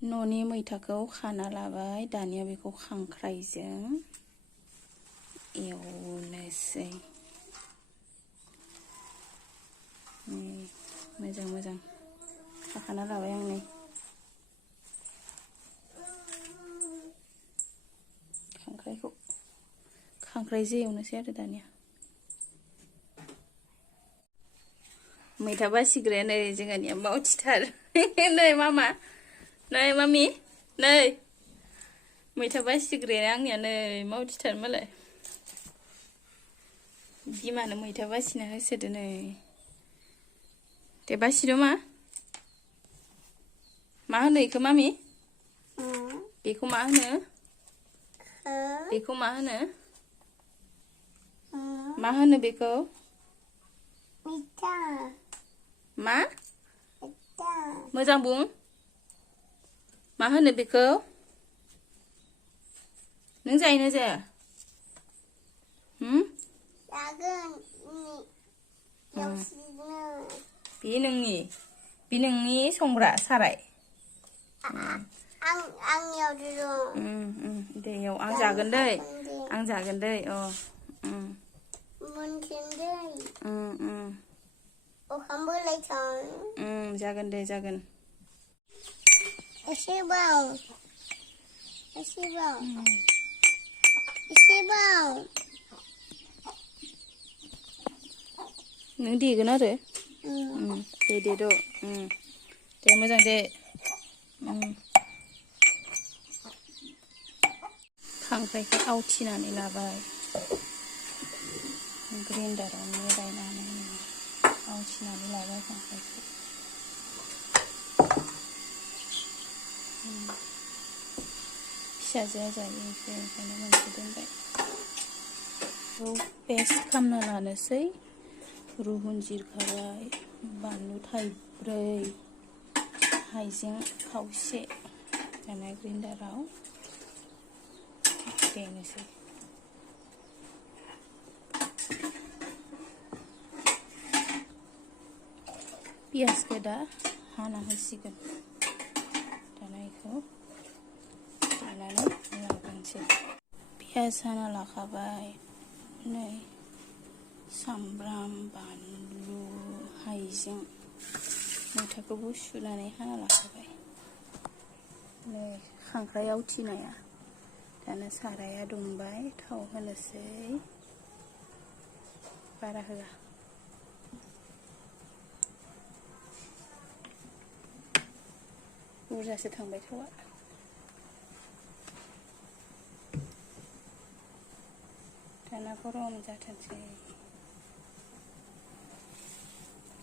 न'नि मैथाखौ खाना लाबाय दानिया बेखौ खांख्राइजों एवनोसै मोजां मोजां खाखाना लाबाय आं नै खांख्राइजों एवनोसै आरो दानिया मैथा बासिग्राया नै जोंहानिया मावथिथार नै मामा नै मामि नै मैथा बासिग्राया आंनिया नै मावथिथार मालाय बिमानो मैथा बासिना होसोदो नै दे बासिद' मा होनो इखौ मामि बेखौ मा होनो बेखौ मा होनो बेखौ मा मोजां बुं मा होनो बेखौ नों जायोना जाया बे नोंनि संग्रा साराय आंनियाव दे एव आं जागोन दै अ जागोन दे जागोन एसेबाव नों देगोन आरो देद' दे मोजां दे खांख्राइखौ आवथिनानै लाबाय ग्रेन्डाराव मिलायनानै आवथिनानै लाबाय खांख्राइखौ फिसाजोआ जायो ओंखायनो मोनसे दोनबाय बेखौ पेस्ट खालामना लानोसै रुहुन जिरखाबाय बानलु थाइब्रै हाइजें खावसे दाना ग्रेन्डाराव देनोसै पियाजखौ दा हाना होसिगोन दाना बेखौ देनानै लाबोनोसै पियाज हाना लाखाबाय नै सामब्राम बानलु हाइजें मैथाखौबो सुनानै हाना लाखाबाय नै खांख्राइ आवथिनाया दाना साराया दुंबाय थाव होनोसै बारा होआ बुरजासो थांबाय थावा दाना गरम जाथोंसै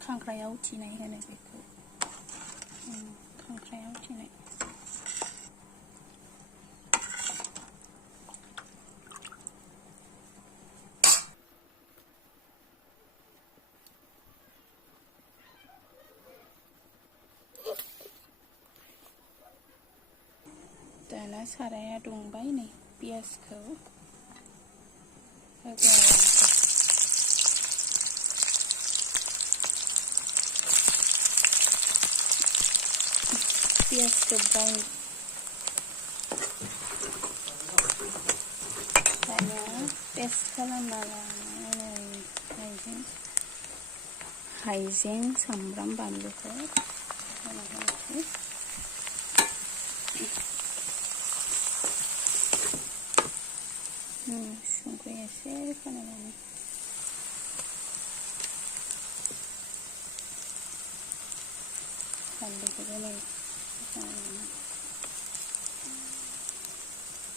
खांख्राइ आवथिनाय होनो बेखौ खांख्राइ आवथिनाय दाना साराया दुंबाय नै पियाजखौ होबाय पियाजखौ ब्राउन दानिया पेस्ट खालामना लानानै हाइजें सामब्राम बानलुखौ होना होनोसै संख्रि एसे होनानै बानलुखौबो नै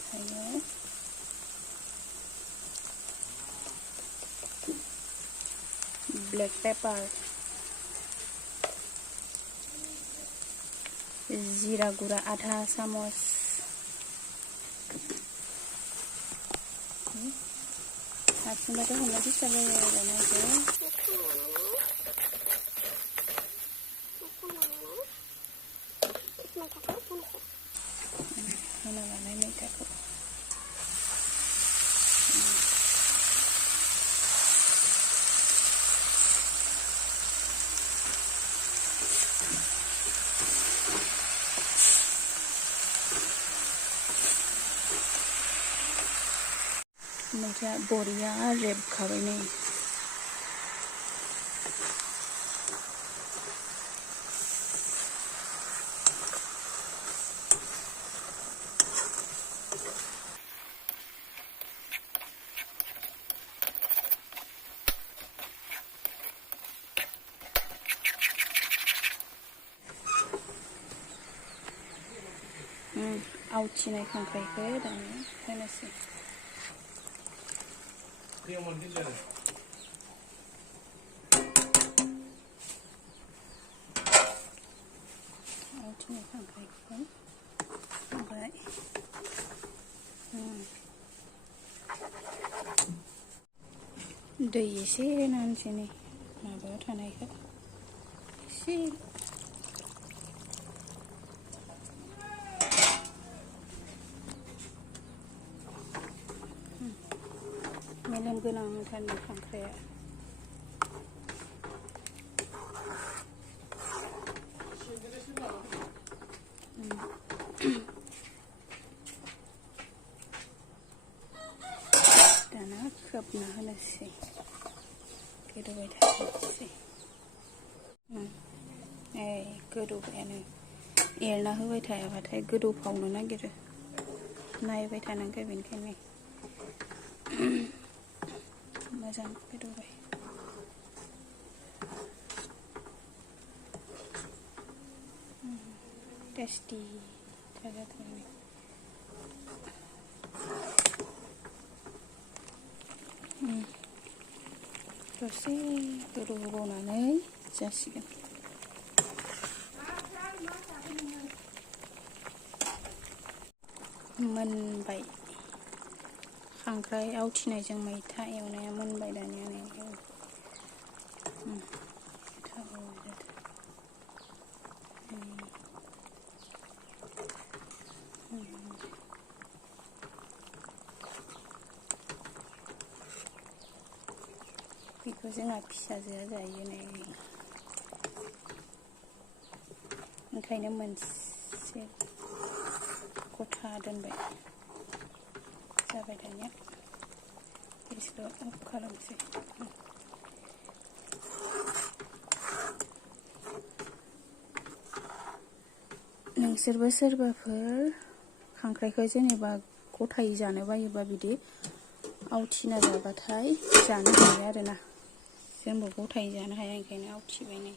थायो ब्लेक पेपार जीरा गुरा आधा चामच हारसिंबाथ' हमनो डिस्टार्ब जायो आरो ना होना लानाय मैथाखौ मैथा बरिया रेबखाबाय नै आवथिनाय खांख्राइखौ दानिया होनोसै आवथिनाय खांख्राइखौ ओमफ्राय दै एसे होनानैसै नै माबायाव थानायखौ एसे मेलेम गोनांथारनि खांख्राइया दाना खोबना होनोसै गोदौबाय थानोसै गोदौबायानो एरना होबाय थायाबाथाय गोदौफावनो नागिरो नायबाय थानांगौ बेनिखायनो मोजां गोदौबाय टेस्टि जाजाथारबाय दसे गोदौहोबावनानै जासिगोन मोनबाय खांख्राइ आवथिनायजों मैथा एवनाया मोनबाय दानिया नै बेखौ जोंहा फिसाजोआ जायो नै ओंखायनो मोनसे गथा दोनबाय जाबाय दानिया गेसखौ अफ खालामसै नोंसोरबो सोरबाफोर खांख्राइखौ जेनेबा गथायै जानो बायोबा बिदि आवथिना जाबाथाय जानो हायो आरोना जोंबो गथायै जानो हाया ओंखायनो आवथिबाय नै